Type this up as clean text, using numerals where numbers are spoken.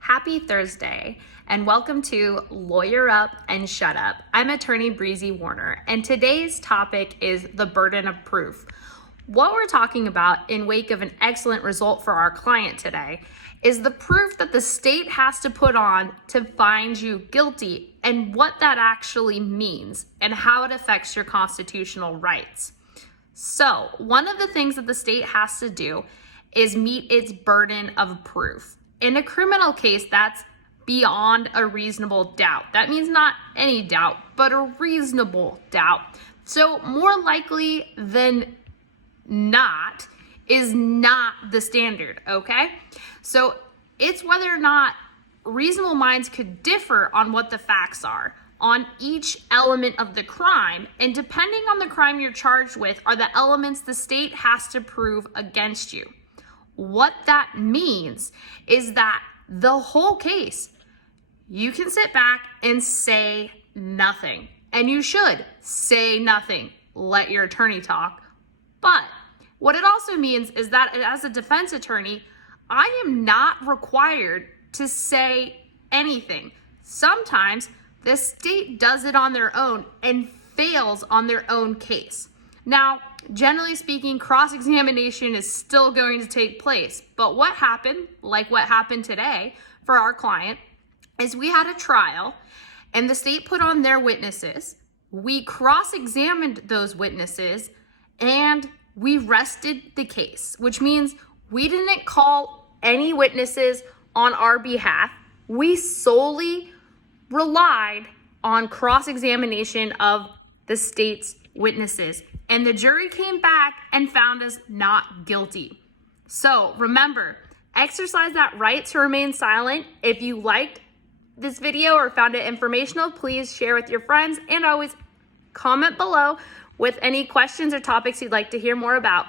Happy Thursday, and welcome to Lawyer Up and Shut Up. I'm attorney Breezy Warner, and today's topic is the burden of proof. What we're talking about in wake of an excellent result for our client today is the proof that the state has to put on to find you guilty and what that actually means and how it affects your constitutional rights. So, one of the things that the state has to do is meet its burden of proof. In a criminal case, that's beyond a reasonable doubt. That means not any doubt, but a reasonable doubt. So, more likely than not is not the standard, okay? So it's whether or not reasonable minds could differ on what the facts are on each element of the crime, and depending on the crime you're charged with are the elements the state has to prove against you. What that means is that the whole case, you can sit back and say nothing, and you should say nothing. Let your attorney talk. But what it also means is that as a defense attorney, I am not required to say anything. Sometimes the state does it on their own and fails on their own case. Now, generally speaking, cross-examination is still going to take place. But what happened, like what happened today for our client, is we had a trial and the state put on their witnesses. We cross-examined those witnesses and we rested the case, which means we didn't call any witnesses on our behalf. We solely relied on cross-examination of the state's witnesses. And the jury came back and found us not guilty. So remember, exercise that right to remain silent. If you liked this video or found it informational, please share with your friends and always comment below with any questions or topics you'd like to hear more about.